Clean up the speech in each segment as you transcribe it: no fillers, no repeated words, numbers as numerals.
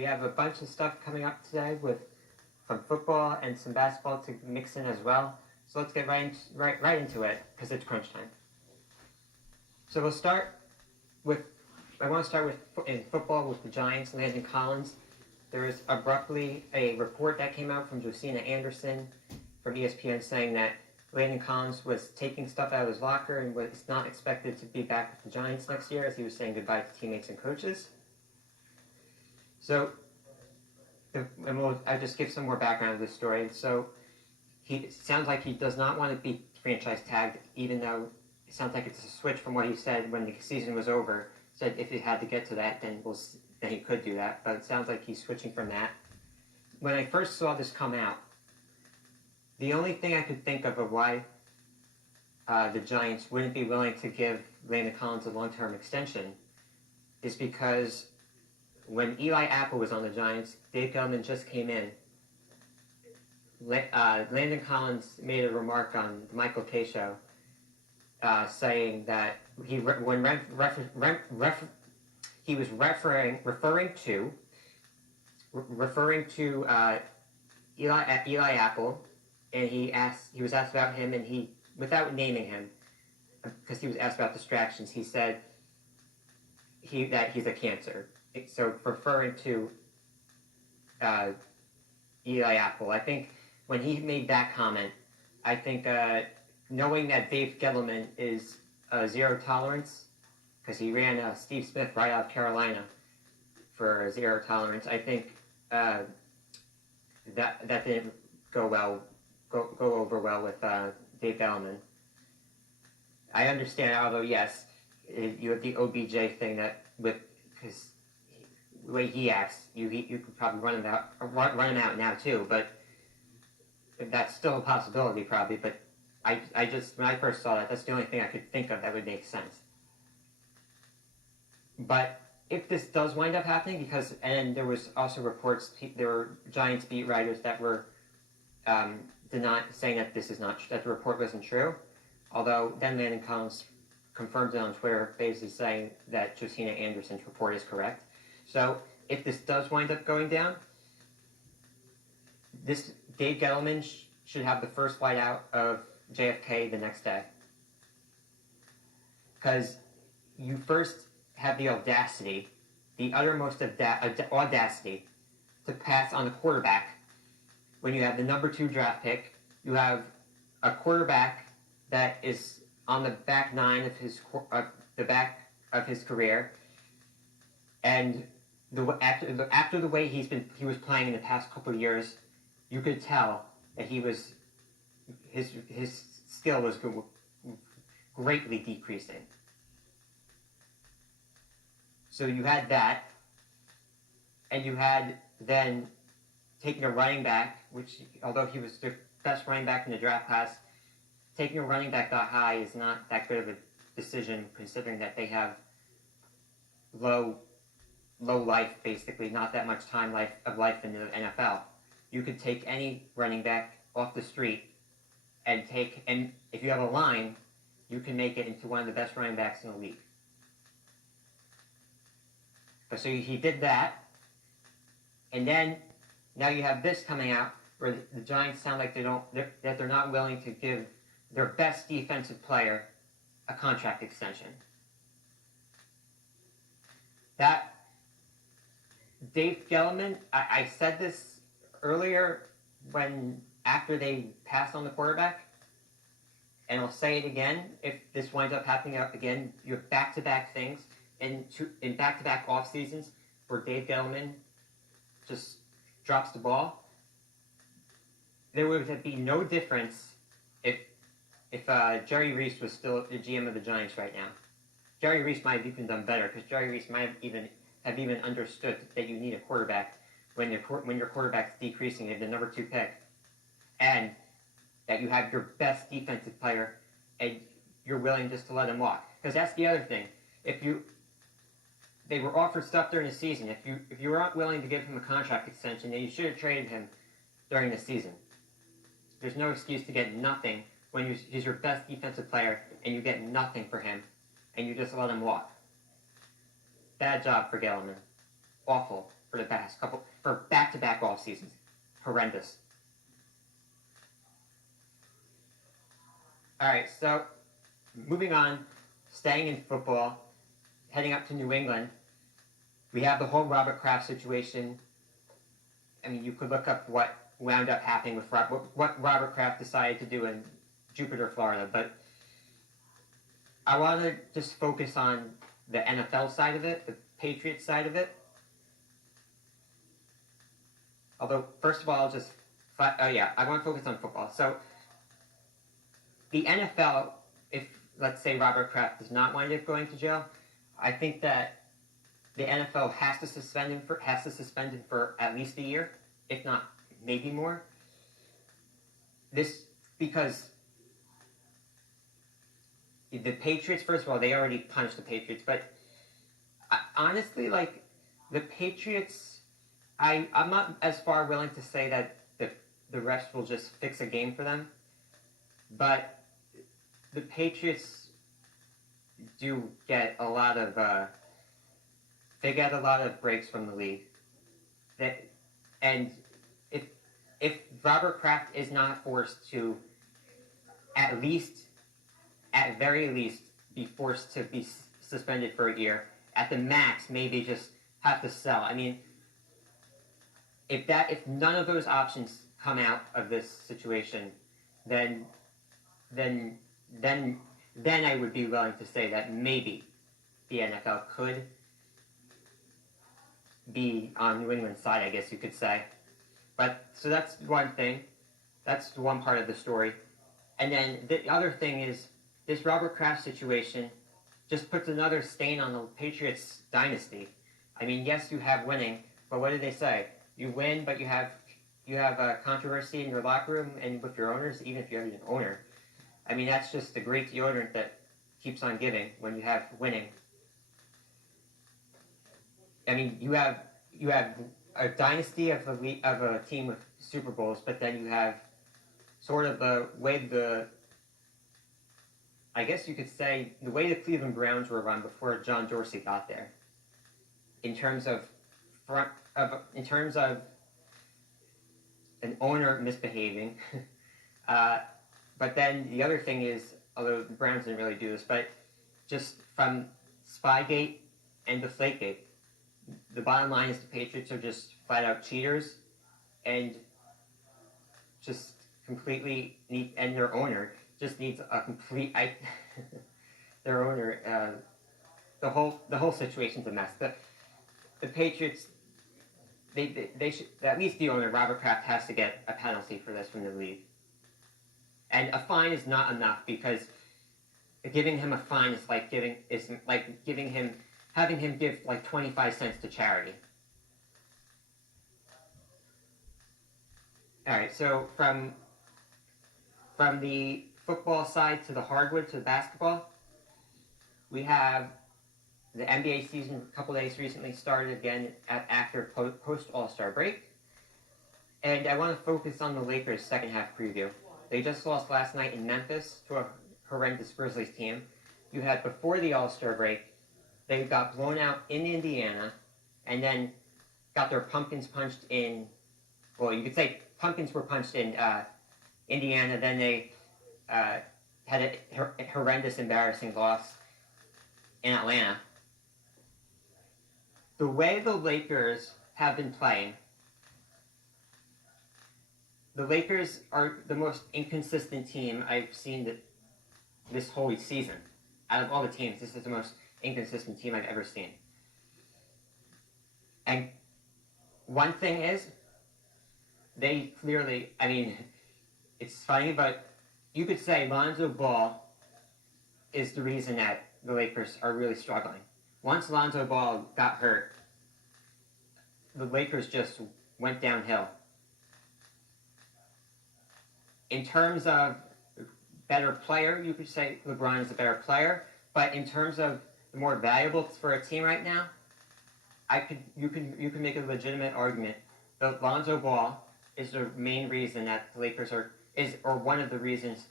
we have a bunch of stuff coming up today from football and some basketball to mix in as well. So let's get right into it because it's crunch time. So we'll start with, I want to start with in football with the Giants, Landon Collins. There was abruptly a report that came out from Josina Anderson from ESPN saying that Landon Collins was taking stuff out of his locker and was not expected to be back with the Giants next year as he was saying goodbye to teammates and coaches. So, I'll just give some more background to this story. So, it sounds like he does not want to be franchise tagged, even though it sounds like it's a switch from what he said when the season was over. Said if it had to get to that, then he could do that. But it sounds like he's switching from that. When I first saw this come out, the only thing I could think of why the Giants wouldn't be willing to give Landon Collins a long-term extension is because when Eli Apple was on the Giants, Dave Gettleman just came in. Landon Collins made a remark on the Michael Kay show saying that he was referring to Eli Apple, and he was asked about him, and he, without naming him, because he was asked about distractions, he said that he's a cancer. So referring to Eli Apple, I think when he made that comment, I think knowing that Dave Gettleman is zero tolerance, because he ran Steve Smith right out of Carolina for zero tolerance, I think that didn't go over well with Dave Gettleman. I understand, although yes, you have the OBJ thing because the way he acts, you could probably run him out now too. But that's still a possibility, probably. But I just when I first saw that, that's the only thing I could think of that would make sense. But if this does wind up happening, and there was also reports, there were Giants beat writers that were saying that that the report wasn't true. Although then Landon Collins confirmed it on Twitter, basically saying that Josina Anderson's report is correct. So if this does wind up going down, Dave Gettleman should have the first flight out of JFK the next day. Because you first have the audacity, the uttermost audacity, to pass on the quarterback when you have the number 2 draft pick. You have a quarterback that is on the back 9 of his career, and after the way he was playing in the past couple of years, you could tell that his skill was greatly decreasing. So you had that, and you had then taking a running back, which although he was the best running back in the draft class, taking a running back that high is not that good of a decision, considering that they have low life, basically, not that much of life in the NFL. You could take any running back off the street and if you have a line, you can make it into one of the best running backs in the league. So he did that, and then now you have this coming out where the Giants sound like they're not willing to give their best defensive player a contract extension. That Dave Gettleman, I said this earlier after they passed on the quarterback, and I'll say it again, if this winds up happening again, you have back-to-back things in back-to-back off seasons where Dave Gettleman just drops the ball. There would be no difference if Jerry Reese was still the GM of the Giants right now. Jerry Reese might have even done better, because Jerry Reese might have even understood that you need a quarterback when your quarterback's decreasing, you have the number 2 pick, and that you have your best defensive player, and you're willing just to let him walk. Because that's the other thing. They were offered stuff during the season. If you weren't willing to give him a contract extension, then you should have traded him during the season. There's no excuse to get nothing when he's your best defensive player and you get nothing for him and you just let him walk. Bad job for Gettleman. Awful. for the past couple, for back-to-back off seasons. Horrendous. All right, so moving on, staying in football, heading up to New England, we have the whole Robert Kraft situation. I mean, you could look up what wound up happening with what Robert Kraft decided to do in Jupiter, Florida, but I want to just focus on the NFL side of it, the Patriots side of it. Although, first of all, I want to focus on football. So, the NFL, if, let's say, Robert Kraft does not wind up going to jail, I think that the NFL has to suspend him for at least a year, if not maybe more. This, because the Patriots, first of all, they already punished the Patriots, but honestly, like, the Patriots, I'm not as far willing to say that the refs will just fix a game for them, but the Patriots do get a lot of, they get a lot of breaks from the league. And if Robert Kraft is not forced to, at very least, be forced to be suspended for a year, at the max, maybe just have to sell. I mean, if none of those options come out of this situation, then I would be willing to say that maybe the NFL could be on New England's side, I guess you could say. But, so that's one thing. That's one part of the story. And then the other thing is, this Robert Kraft situation just puts another stain on the Patriots dynasty. I mean, yes, you have winning, but what did they say? You win, but you have a controversy in your locker room and with your owners, even if you have an owner. I mean, that's just the great deodorant that keeps on giving when you have winning. I mean, you have a dynasty of a team with Super Bowls, but then you have sort of the way I guess you could say, the way the Cleveland Browns were run before John Dorsey got there. In terms of an owner misbehaving. But then the other thing is, although the Browns didn't really do this, but just from Spygate and Deflategate, the bottom line is the Patriots are just flat out cheaters and just completely and their owner just needs a complete, their owner, the whole situation's a mess. The Patriots, they should, at least the owner, Robert Kraft, has to get a penalty for this from the league. And a fine is not enough, because giving him a fine is like having him give like 25 cents to charity. All right, so from the football side to the hardwood to the basketball, we have the NBA season a couple days recently started again after post All-Star break. And I want to focus on the Lakers' second half preview. They just lost last night in Memphis to a horrendous Grizzlies team. You had, before the All-Star break, they got blown out in Indiana, and then got their pumpkins punched in, well, you could say pumpkins were punched in Indiana, then they had a horrendous, embarrassing loss in Atlanta. The way the Lakers have been playing, the Lakers are the most inconsistent team I've seen this whole season. Out of all the teams, this is the most inconsistent team I've ever seen. And one thing is, they clearly, I mean, it's funny, but you could say Lonzo Ball is the reason that the Lakers are really struggling. Once Lonzo Ball got hurt, the Lakers just went downhill. In terms of better player, you could say LeBron is a better player, but in terms of the more valuable for a team right now, you can make a legitimate argument that Lonzo Ball is the main reason that the Lakers or one of the reasons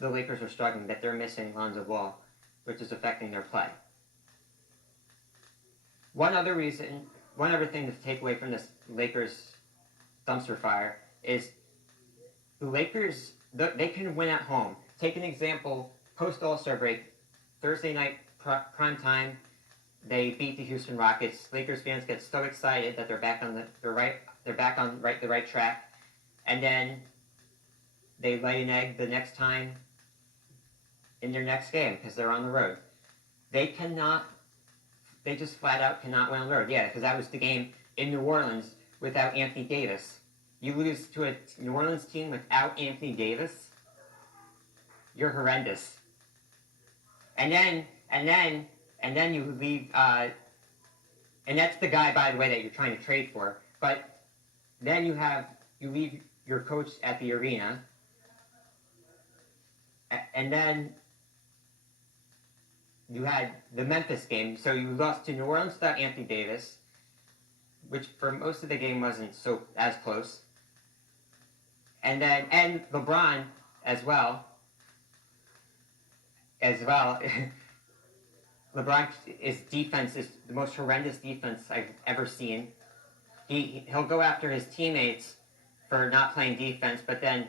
the Lakers are struggling, that they're missing Lonzo Ball, which is affecting their play. One other reason one other thing to take away from this Lakers dumpster fire is the Lakers, they can win at home. Take an example, post All-Star break, Thursday night prime time, they beat the Houston Rockets. Lakers fans get so excited that they're back on the right track, and then they lay an egg the next time in their next game because they're on the road. They just flat out cannot win on the road. Yeah, because that was the game in New Orleans without Anthony Davis. You lose to a New Orleans team without Anthony Davis, you're horrendous. And then you leave, and that's the guy, by the way, that you're trying to trade for. But then you leave your coach at the arena, and then you had the Memphis game, so you lost to New Orleans without Anthony Davis, which for most of the game wasn't so as close. And LeBron as well. LeBron's defense is the most horrendous defense I've ever seen. He'll go after his teammates for not playing defense, but then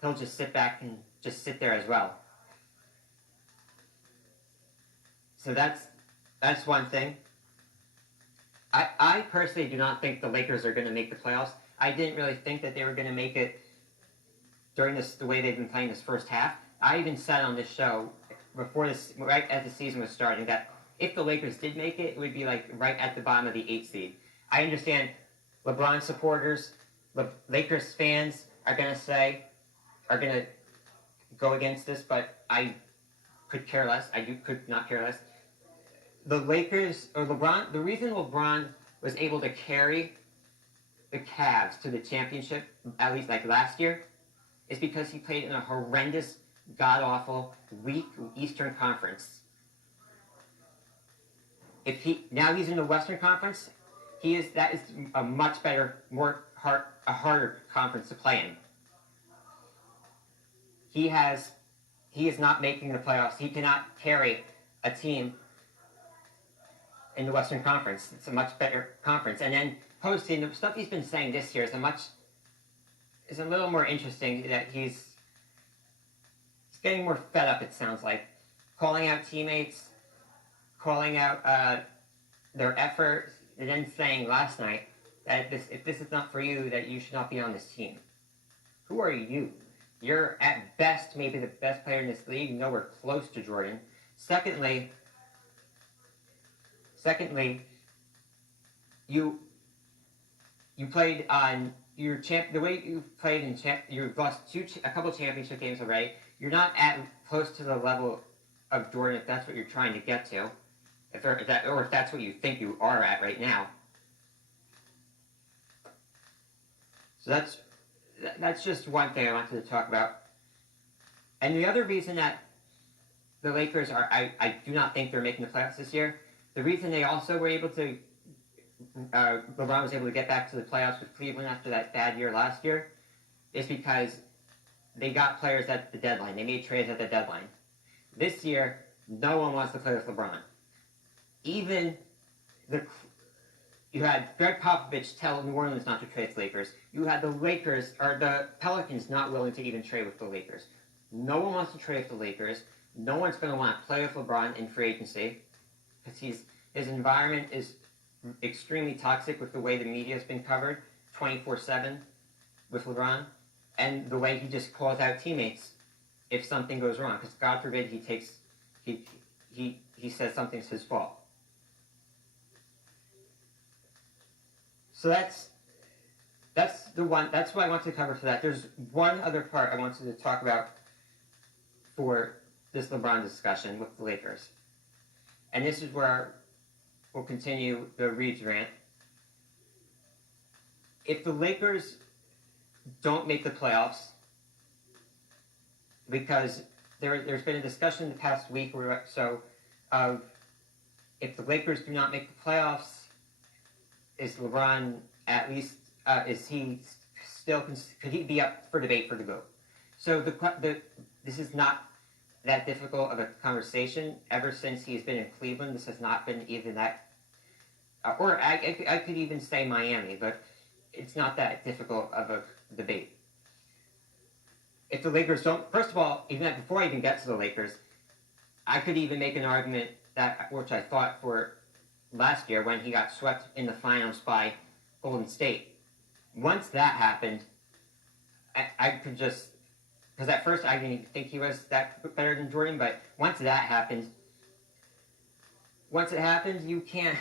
he'll just sit back and just sit there as well. So that's one thing. I personally do not think the Lakers are going to make the playoffs. I didn't really think that they were going to make it during the way they've been playing this first half. I even said on this show before right as the season was starting, that if the Lakers did make it, it would be like right at the bottom of the 8th seed. I understand LeBron supporters, Lakers fans are going to go against this, but I could care less. Could not care less. The Lakers, or LeBron, the reason LeBron was able to carry the Cavs to the championship, at least like last year, is because he played in a horrendous, god-awful, weak Eastern Conference. Now he's in the Western Conference, that is a much better, a harder conference to play in. He is not making the playoffs. He cannot carry a team in the Western Conference. It's a much better conference. And then posting the stuff he's been saying this year is a little more interesting. That he's getting more fed up. It sounds like calling out teammates, calling out their effort, and then saying last night that if this is not for you, that you should not be on this team. Who are you? You're at best maybe the best player in this league, nowhere close to Jordan. Secondly, you played on the way you played in you've lost a couple championship games already. You're not close to the level of Jordan if that's what you're trying to get to, if that's what you think you are at right now. So that's just one thing I wanted to talk about. And the other reason that the Lakers I do not think they're making the playoffs this year. The reason they also were able to, LeBron was able to get back to the playoffs with Cleveland after that bad year last year, is because they got players at the deadline. They made trades at the deadline. This year, no one wants to play with LeBron. Even you had Greg Popovich tell New Orleans not to trade with the Lakers. You had the Pelicans not willing to even trade with the Lakers. No one wants to trade with the Lakers. No one's going to want to play with LeBron in free agency because his environment is extremely toxic with the way the media has been covered 24/7 with LeBron, and the way he just calls out teammates if something goes wrong. Because God forbid he says something's his fault. So that's what I want to cover for that. There's one other part I wanted to talk about for this LeBron discussion with the Lakers. And this is where we'll continue the Reed's rant. If the Lakers don't make the playoffs, because there's been a discussion the past week or so of if the Lakers do not make the playoffs, is LeBron at least, could he be up for debate for the GOAT? So this is not that difficult of a conversation. Ever since he's been in Cleveland, this has not been even that or I could even say Miami, but it's not that difficult of a debate. If the Lakers don't, first of all, even before I even get to the Lakers, I could even make an argument that, which I thought for last year when he got swept in the finals by Golden State. Once that happened, I could just, because at first I didn't even think he was that better than Jordan, but once it happened, you can't,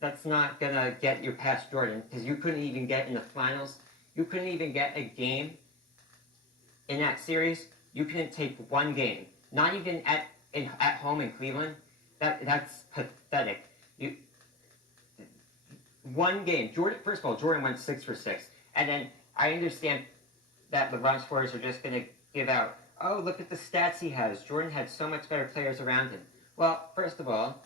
that's not going to get you past Jordan, because you couldn't even get in the finals. You couldn't even get a game in that series. You couldn't take one game, not even at home in Cleveland. That's pathetic. One game. Jordan. First of all, Jordan went 6 for 6, and then I understand that LeBron supporters are just going to give out, oh, look at the stats he has. Jordan had so much better players around him. Well, first of all,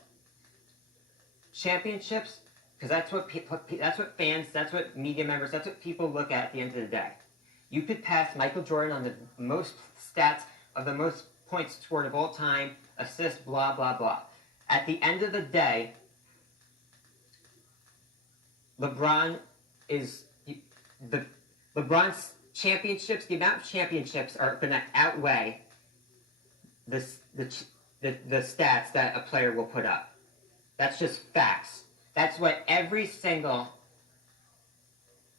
championships, because that's what fans, that's what media members, that's what people look at the end of the day. You could pass Michael Jordan on the most stats of the most points scored of all time, assists, blah, blah, blah. At the end of the day, LeBron's championships, the amount of championships are going to outweigh the stats that a player will put up. That's just facts. That's what every single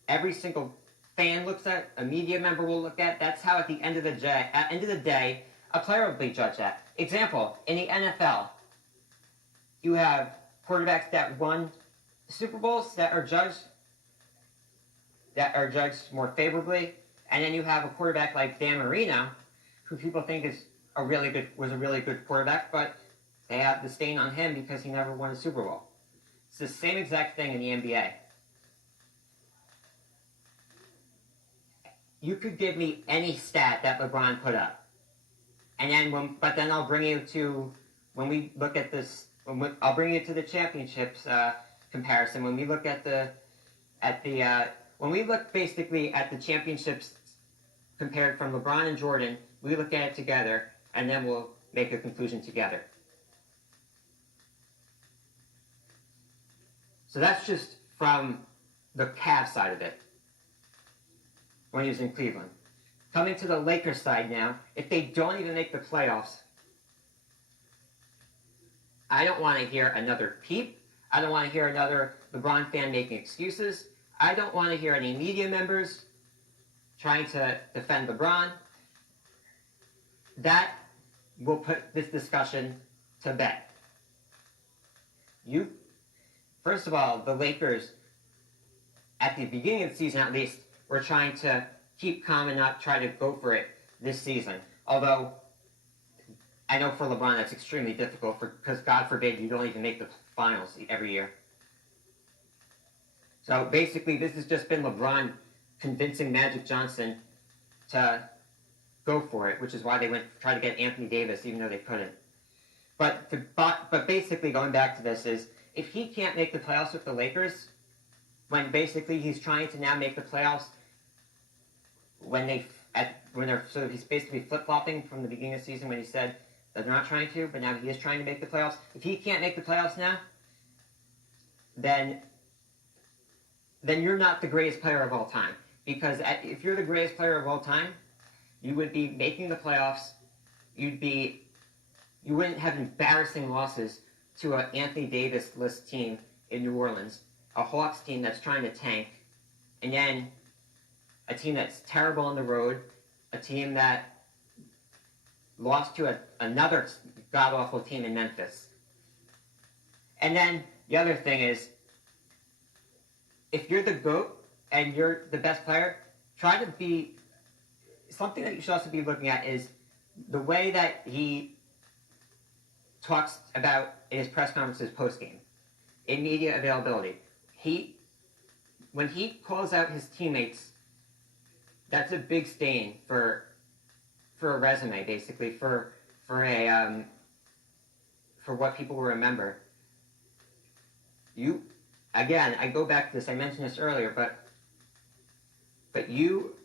fan looks at, a media member will look at. That's how at the end of the day, a player will be judged at. Example, in the NFL, you have quarterbacks that won Super Bowls that are judged more favorably, and then you have a quarterback like Dan Marino, who people think was a really good quarterback, but they have the stain on him because he never won a Super Bowl. It's the same exact thing in the NBA. You could give me any stat that LeBron put up, and then I'll bring you to when we look at this. I'll bring you to the championships comparison. When we look when we look basically at the championships compared from LeBron and Jordan, we look at it together, and then we'll make a conclusion together. So that's just from the Cavs side of it, when he was in Cleveland. Coming to the Lakers side now, if they don't even make the playoffs, I don't want to hear another peep. I don't want to hear another LeBron fan making excuses. I don't want to hear any media members trying to defend LeBron. That will put this discussion to bed. First of all, the Lakers, at the beginning of the season at least, were trying to keep calm and not try to go for it this season. Although, I know for LeBron that's extremely difficult because God forbid you don't even make the finals every year. So basically this has just been LeBron convincing Magic Johnson to go for it, which is why they tried to get Anthony Davis even though they couldn't. But basically going back to this is, if he can't make the playoffs with the Lakers, when basically he's trying to now make the playoffs he's basically flip-flopping from the beginning of the season when he said that they're not trying to, but now he is trying to make the playoffs. If he can't make the playoffs now, then you're not the greatest player of all time. Because if you're the greatest player of all time, you would be making the playoffs. You wouldn't have embarrassing losses to an Anthony Davis-less team in New Orleans, a Hawks team that's trying to tank, and then a team that's terrible on the road, a team that lost to another god-awful team in Memphis. And then the other thing is, if you're the GOAT and you're the best player, try to be... Something that you should also be looking at is the way that he talks about in his press conferences post-game, in media availability. When he calls out his teammates, that's a big stain for a resume, basically, for what people will remember. Again, I go back to this, I mentioned this earlier, but you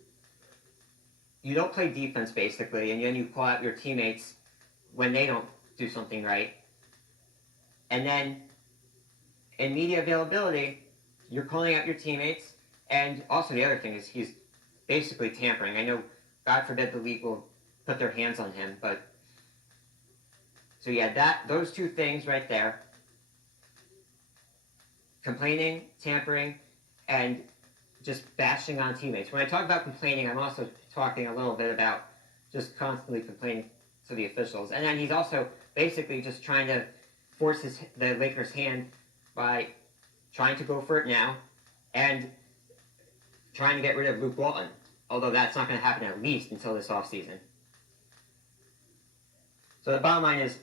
don't play defense, basically, and then you call out your teammates when they don't do something right. And then in media availability, you're calling out your teammates. And also the other thing is he's basically tampering. I know, God forbid, the league will put their hands on him, but so yeah, those two things right there, complaining, tampering, and just bashing on teammates. When I talk about complaining, I'm also talking a little bit about just constantly complaining to the officials. And then he's also basically just trying to force the Lakers' hand by trying to go for it now and trying to get rid of Luke Walton, although that's not going to happen at least until this offseason. So the bottom line is,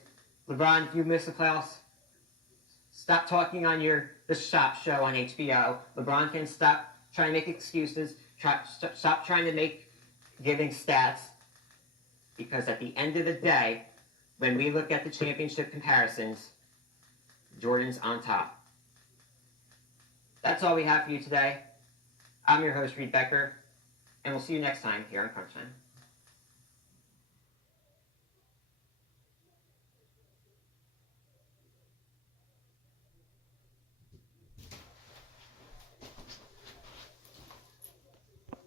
LeBron, if you miss the playoffs, stop talking on the shop show on HBO. LeBron can stop trying to make excuses. Stop trying to make giving stats. Because at the end of the day, when we look at the championship comparisons, Jordan's on top. That's all we have for you today. I'm your host, Reed Becker, and we'll see you next time here on Crunch Time.